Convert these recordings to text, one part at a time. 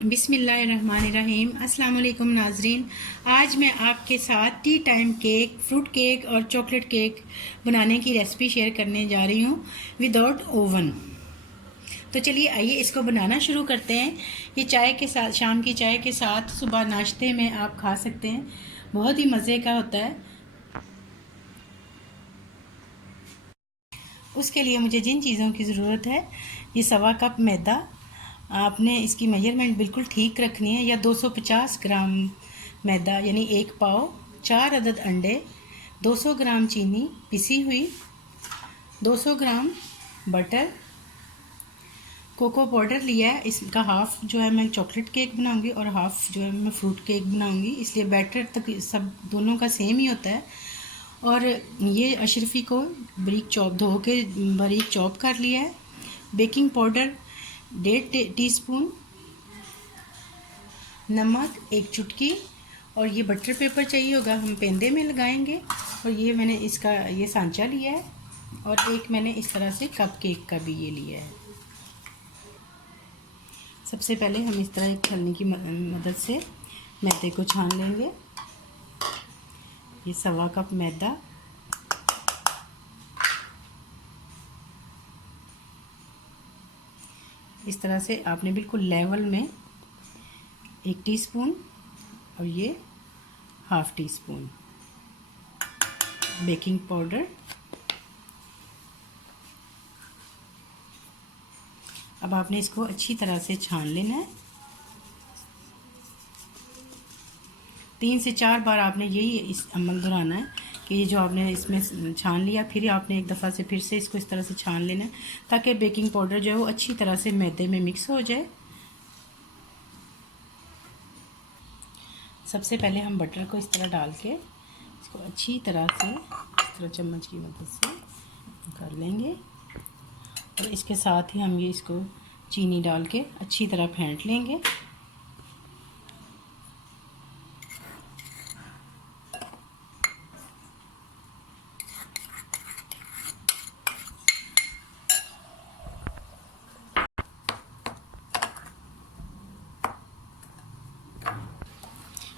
बिस्मिल्लाहिर्रहमानिर्रहीम। अस्सलाम वालेकुम नाजरीन। आज मैं आपके साथ T time cake, fruit cake और चॉकलेट केक बनाने की रेसिपी शेयर करने जा रही हूँ विदाउट ओवन। तो चलिए आइए इसको बनाना शुरू करते हैं। ये चाय के साथ, शाम की चाय के साथ, सुबह नाश्ते में आप खा सकते हैं। बहुत ही मज़े का होता है। उसके लिए मुझे जिन चीज़ों की ज़रूरत है, ये 1.25 कप मैदा, आपने इसकी मेजरमेंट बिल्कुल ठीक रखनी है, या 250 ग्राम मैदा यानी 1 पाव, 4 अदद अंडे, 200 ग्राम चीनी पिसी हुई, 200 ग्राम बटर, कोको पाउडर लिया है। इसका हाफ़ जो है मैं चॉकलेट केक बनाऊंगी और हाफ़ जो है मैं फ्रूट केक बनाऊंगी, इसलिए बैटर तक सब दोनों का सेम ही होता है। और ये अशरफी को बारीक चॉप धो के बारीक चॉप कर लिया है। बेकिंग पाउडर 1.5 टीस्पून, नमक 1 चुटकी, और ये बटर पेपर चाहिए होगा, हम पेंदे में लगाएंगे। और ये मैंने इसका ये सांचा लिया है, और एक मैंने इस तरह से कप केक का भी ये लिया है। सबसे पहले हम इस तरह एक छलनी की मदद से मैदे को छान लेंगे। ये 1.25 कप मैदा, इस तरह से आपने बिल्कुल लेवल में 1 टीस्पून, और ये half tea spoon baking powder. अब आपने इसको अच्छी तरह से छान लेना है। 3 से 4 बार आपने यही इस अमल दोहराना है कि ये जो आपने इसमें छान लिया, फिर आपने एक दफ़ा से फिर से इसको इस तरह से छान लेना है, ताकि बेकिंग पाउडर जो है वो अच्छी तरह से मैदे में मिक्स हो जाए। सबसे पहले हम बटर को इस तरह डाल के इसको अच्छी तरह से इस तरह चम्मच की मदद से कर लेंगे, और इसके साथ ही हम ये इसको चीनी डाल के अच्छी तरह फेंट लेंगे।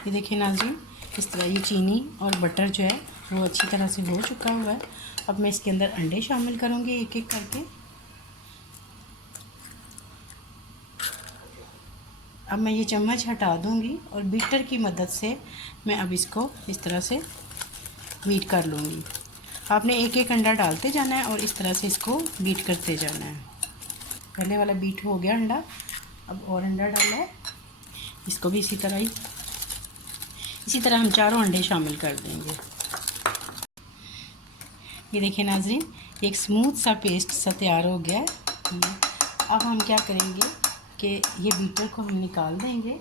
ये देखिए नाज़रीन, इस तरह ये चीनी और बटर जो है वो अच्छी तरह से हो चुका हुआ है। अब मैं इसके अंदर अंडे शामिल करूँगी एक एक करके। अब मैं ये चम्मच हटा दूँगी और बीटर की मदद से मैं अब इसको इस तरह से बीट कर लूँगी। आपने एक एक अंडा डालते जाना है और इस तरह से इसको बीट करते जाना है। पहले वाला बीट हो गया अंडा, अब और अंडा डाला है, इसको भी इसी तरह हम चारों अंडे शामिल कर देंगे। ये देखिए नाज़रीन, एक स्मूथ सा पेस्ट सा तैयार हो गया है। अब हम क्या करेंगे कि ये बीटर को हम निकाल देंगे,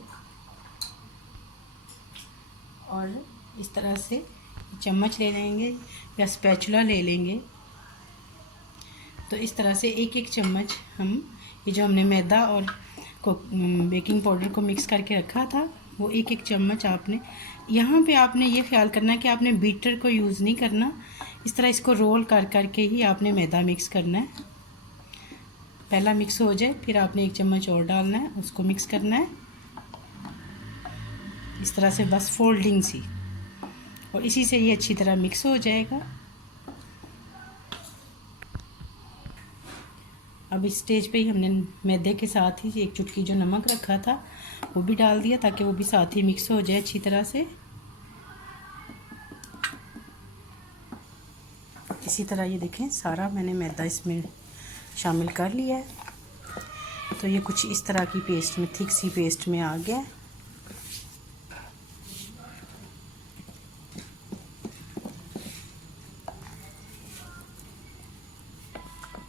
और इस तरह से चम्मच ले लेंगे या स्पैचुला ले लेंगे। तो इस तरह से एक एक चम्मच हम ये जो हमने मैदा और बेकिंग पाउडर को मिक्स करके रखा था, वो एक एक चम्मच आपने यहाँ पे आपने ये ख्याल करना है कि आपने बीटर को यूज़ नहीं करना। इस तरह इसको रोल कर करके ही आपने मैदा मिक्स करना है। पहला मिक्स हो जाए फिर आपने एक चम्मच और डालना है, उसको मिक्स करना है इस तरह से, बस फोल्डिंग सी, और इसी से ये अच्छी तरह मिक्स हो जाएगा। अब इस स्टेज पे ही हमने मैदे के साथ ही 1 चुटकी जो नमक रखा था वो भी डाल दिया, ताकि वो भी साथ ही मिक्स हो जाए अच्छी तरह से। इसी तरह ये देखें सारा मैंने मैदा इसमें शामिल कर लिया है। तो ये कुछ इस तरह की पेस्ट में, थिक सी पेस्ट में आ गया।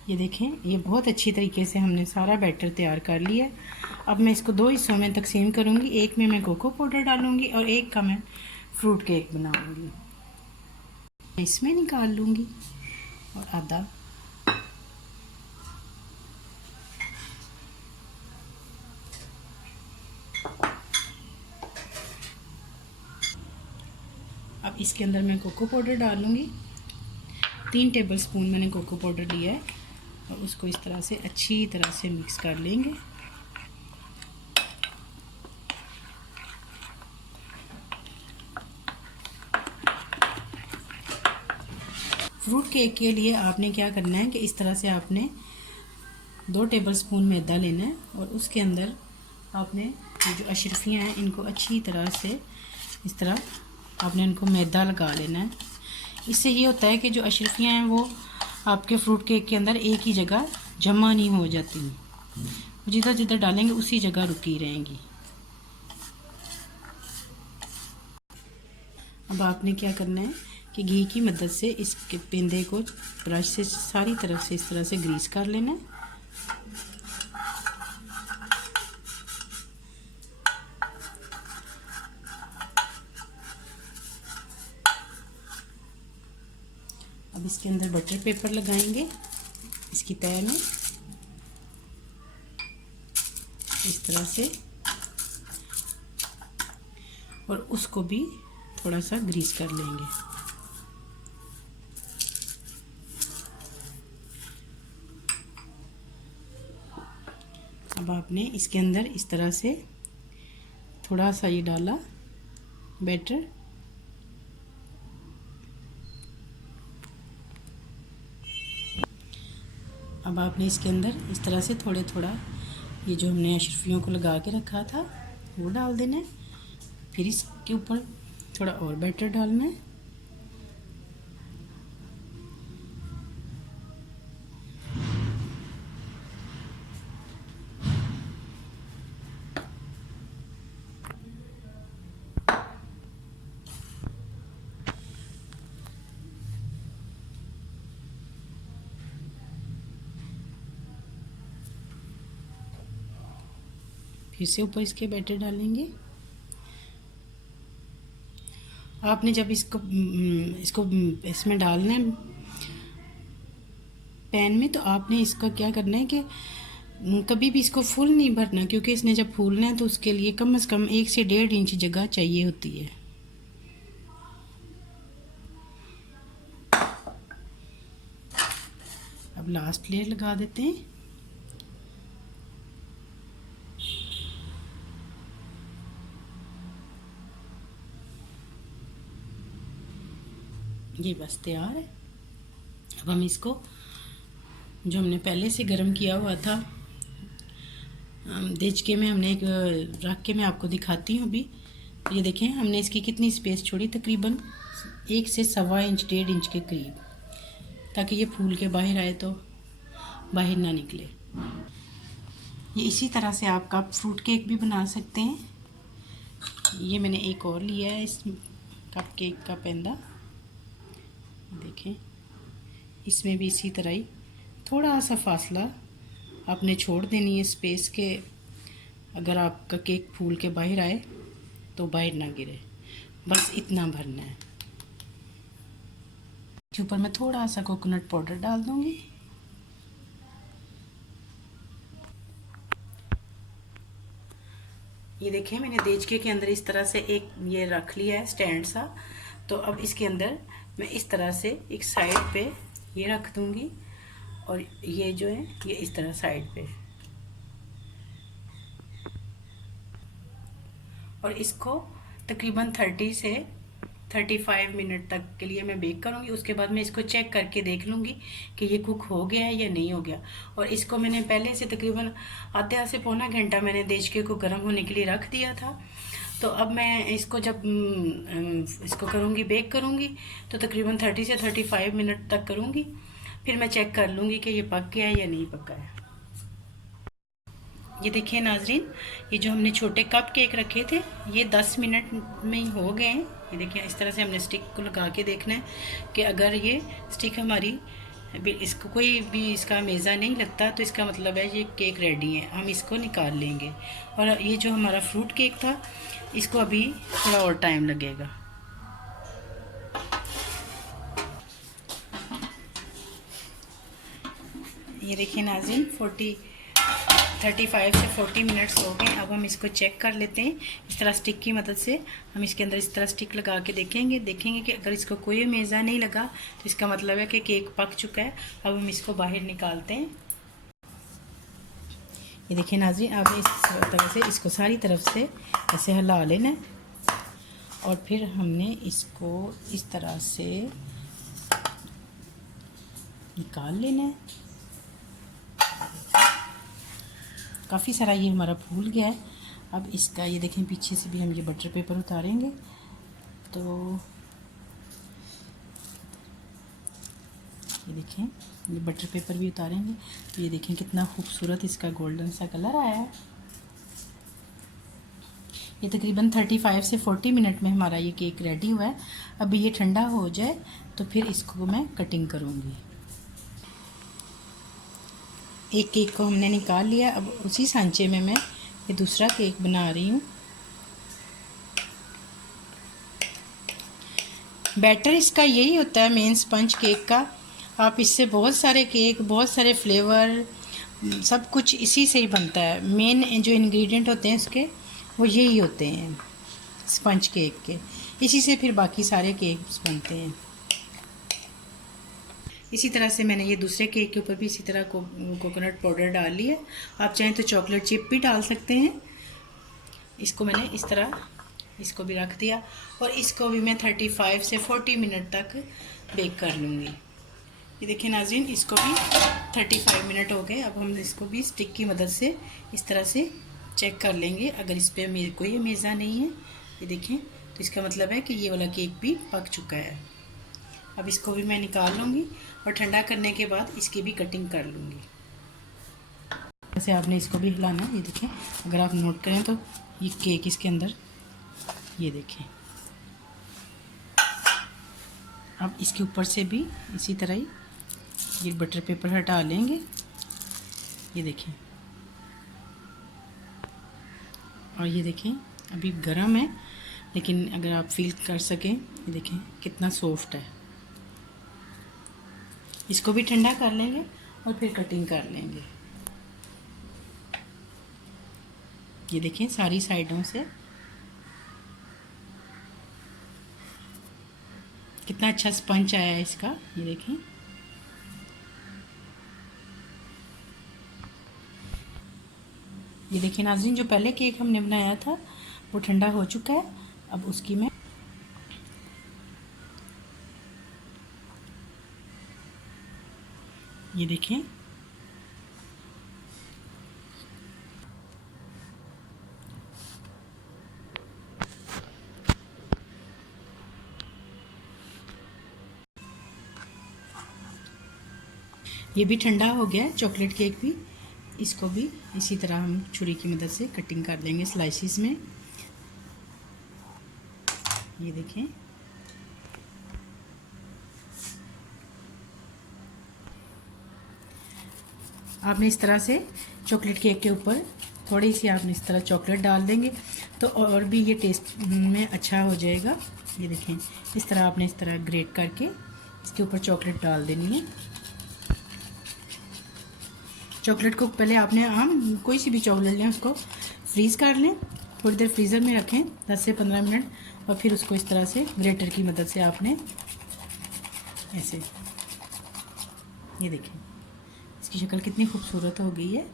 ये देखें, ये बहुत अच्छी तरीके से हमने सारा बैटर तैयार कर लिया है। अब मैं इसको 2 हिस्सों में तकसीम करूँगी। एक में मैं कोको पाउडर डालूँगी और एक का मैं फ्रूट केक बनाऊँगी। इसमें निकाल लूँगी और आधा अब इसके अंदर मैं कोको पाउडर डालूँगी। 3 टेबलस्पून मैंने कोको पाउडर लिया है, और उसको इस तरह से अच्छी तरह से मिक्स कर लेंगे। फ्रूट केक के लिए आपने क्या करना है कि इस तरह से आपने 2 टेबलस्पून मैदा लेना है और उसके अंदर आपने ये जो अशरफियाँ हैं इनको अच्छी तरह से इस तरह आपने इनको मैदा लगा लेना है। इससे ये होता है कि जो अशरफियाँ हैं वो आपके फ्रूट केक के अंदर एक ही जगह जमा नहीं हो जाती, जिधर जिधर डालेंगे उसी जगह रुकी रहेंगी। अब आपने क्या करना है कि घी की मदद से इसके पेंदे को ब्रश से सारी तरफ से इस तरह से ग्रीस कर लेना है। अब इसके अंदर बटर पेपर लगाएंगे इसकी तह में इस तरह से, और उसको भी थोड़ा सा ग्रीस कर लेंगे। अब आपने इसके अंदर इस तरह से थोड़ा सा ये डाला बैटर, अब आपने इसके अंदर इस तरह से थोड़े थोड़ा ये जो हमने अशरफियों को लगा के रखा था वो डाल देना है। फिर इसके ऊपर थोड़ा और बैटर डालना है। फिर से ऊपर इसके बैटर डालेंगे। आपने जब इसको इसमें डालना है पैन में, तो आपने इसका क्या करना है कि कभी भी इसको फुल नहीं भरना, क्योंकि इसने जब फूलना है तो उसके लिए कम से कम 1 से 1.5 इंच जगह चाहिए होती है। अब लास्ट लेयर लगा देते हैं। ये बस तैयार है। अब हम इसको जो हमने पहले से गर्म किया हुआ था देचके में हमने एक रख के मैं आपको दिखाती हूँ अभी। तो ये देखें हमने इसकी कितनी स्पेस छोड़ी, तकरीबन 1 से 1.25 इंच 1.5 इंच के करीब, ताकि ये फूल के बाहर आए तो बाहर ना निकले। ये इसी तरह से आप कप फ्रूट केक भी बना सकते हैं। ये मैंने एक और लिया है इस कप केक का पेंदा, देखें इसमें भी इसी तरह ही थोड़ा सा फासला आपने छोड़ देनी है स्पेस के, अगर आपका केक फूल के बाहर आए तो बाहर ना गिरे, बस इतना भरना है। इसके ऊपर मैं थोड़ा सा कोकोनट पाउडर डाल दूंगी। ये देखें मैंने देचके के अंदर इस तरह से एक ये रख लिया है स्टैंड सा। तो अब इसके अंदर मैं इस तरह से एक साइड पे ये रख दूंगी और ये जो है ये इस तरह साइड पे, और इसको तकरीबन 30 से 35 मिनट तक के लिए मैं बेक करूंगी। उसके बाद मैं इसको चेक करके देख लूँगी कि ये कुक हो गया है या नहीं हो गया। और इसको मैंने पहले से तकरीबन आधा से पौना घंटा मैंने देचके को गर्म होने के लिए रख दिया था। तो अब मैं इसको जब इसको करूँगी बेक करूँगी तो तकरीबन 30 से 35 मिनट तक करूँगी। फिर मैं चेक कर लूँगी कि ये पक गया है या नहीं पका है। ये देखिए नाजरीन, ये जो हमने छोटे कप केक रखे थे ये 10 मिनट में ही हो गए हैं। ये देखिए इस तरह से हमने स्टिक को लगा के देखना है कि अगर ये स्टिक हमारी इसको कोई भी इसका मेज़ा नहीं लगता तो इसका मतलब है ये केक रेडी है। हम इसको निकाल लेंगे। और ये जो हमारा फ्रूट केक था इसको अभी थोड़ा और टाइम लगेगा। ये देखिए नाज़रीन 35 से 40 मिनट्स हो गए। अब हम इसको चेक कर लेते हैं। इस तरह स्टिक की मदद से हम इसके अंदर इस तरह स्टिक लगा के देखेंगे कि अगर इसको कोई मेज़ा नहीं लगा तो इसका मतलब है कि केक पक चुका है। अब हम इसको बाहर निकालते हैं। ये देखिए नाज़रीन, अब इस तरह से इसको सारी तरफ से ऐसे हिला लेना है और फिर हमने इसको इस तरह से निकाल लेना है। काफ़ी सारा ये हमारा फूल गया है। अब इसका ये देखें पीछे से भी हम ये बटर पेपर उतारेंगे। तो ये देखें ये बटर पेपर भी उतारेंगे तो ये देखें कितना खूबसूरत इसका गोल्डन सा कलर आया है। ये तकरीबन 35 से 40 मिनट में हमारा ये केक रेडी हुआ है। अभी ये ठंडा हो जाए तो फिर इसको मैं कटिंग करूँगी। एक केक को हमने निकाल लिया। अब उसी सांचे में मैं ये दूसरा केक बना रही हूँ। बैटर इसका यही होता है मेन स्पंज केक का। आप इससे बहुत सारे केक, बहुत सारे फ्लेवर, सब कुछ इसी से ही बनता है। मेन जो इंग्रेडिएंट होते हैं इसके वो यही होते हैं स्पंज केक के। इसी से फिर बाकी सारे केक्स बनते हैं। इसी तरह से मैंने ये दूसरे केक के ऊपर भी इसी तरह कोकोनट पाउडर डाल लिया। आप चाहें तो चॉकलेट चिप भी डाल सकते हैं। इसको मैंने इस तरह इसको भी रख दिया और इसको भी मैं 35 से 40 मिनट तक बेक कर लूँगी। ये देखिए नाज़रीन, इसको भी 35 मिनट हो गए। अब हम इसको भी स्टिक की मदद से इस तरह से चेक कर लेंगे। अगर इस पर कोई मेज़ा नहीं है, ये देखें, तो इसका मतलब है कि ये वाला केक भी पक चुका है। अब इसको भी मैं निकाल लूँगी और ठंडा करने के बाद इसकी भी कटिंग कर लूँगी। जैसे आपने इसको भी हिलाना है। ये देखें, अगर आप नोट करें तो ये केक इसके अंदर, ये देखें। अब इसके ऊपर से भी इसी तरह ही ये बटर पेपर हटा लेंगे। ये देखें, और ये देखें अभी गर्म है, लेकिन अगर आप फील कर सकें, ये देखें कितना सॉफ्ट है। इसको भी ठंडा कर लेंगे और फिर कटिंग कर लेंगे। ये देखें सारी साइडों से कितना अच्छा स्पंज आया है इसका। ये देखें, ये देखिए नाज़रीन, जो पहले केक हमने बनाया था वो ठंडा हो चुका है। अब उसकी मैं ये देखें, ये भी ठंडा हो गया है चॉकलेट केक भी। इसको भी इसी तरह हम छुरी की मदद से कटिंग कर लेंगे स्लाइसिस में। ये देखें, आपने इस तरह से चॉकलेट केक के ऊपर थोड़ी सी आपने इस तरह चॉकलेट डाल देंगे तो और भी ये टेस्ट में अच्छा हो जाएगा। ये देखें, इस तरह आपने इस तरह ग्रेट करके इसके ऊपर चॉकलेट डाल देनी है। चॉकलेट को पहले आपने कोई सी भी चॉकलेट लें, उसको फ्रीज़ कर लें, थोड़ी देर फ्रीज़र में रखें 10 से 15 मिनट, और फिर उसको इस तरह से ग्रेटर की मदद से आपने ऐसे, ये देखें इसकी शक्ल कितनी खूबसूरत हो गई है।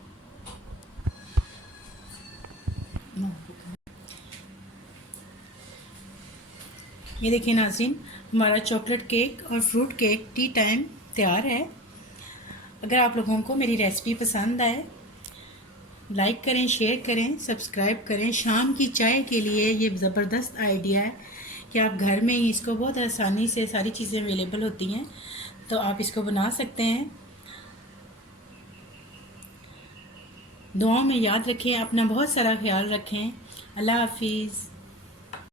ये देखिए नाज़रीन, हमारा चॉकलेट केक और फ्रूट केक टी टाइम तैयार है। अगर आप लोगों को मेरी रेसिपी पसंद आए, लाइक करें, शेयर करें, सब्सक्राइब करें। शाम की चाय के लिए ये ज़बरदस्त आइडिया है कि आप घर में ही इसको बहुत आसानी से सारी चीज़ें अवेलेबल होती हैं, तो आप इसको बना सकते हैं। दुआओं में याद रखें, अपना बहुत सारा ख्याल रखें। अल्लाह हाफिज़।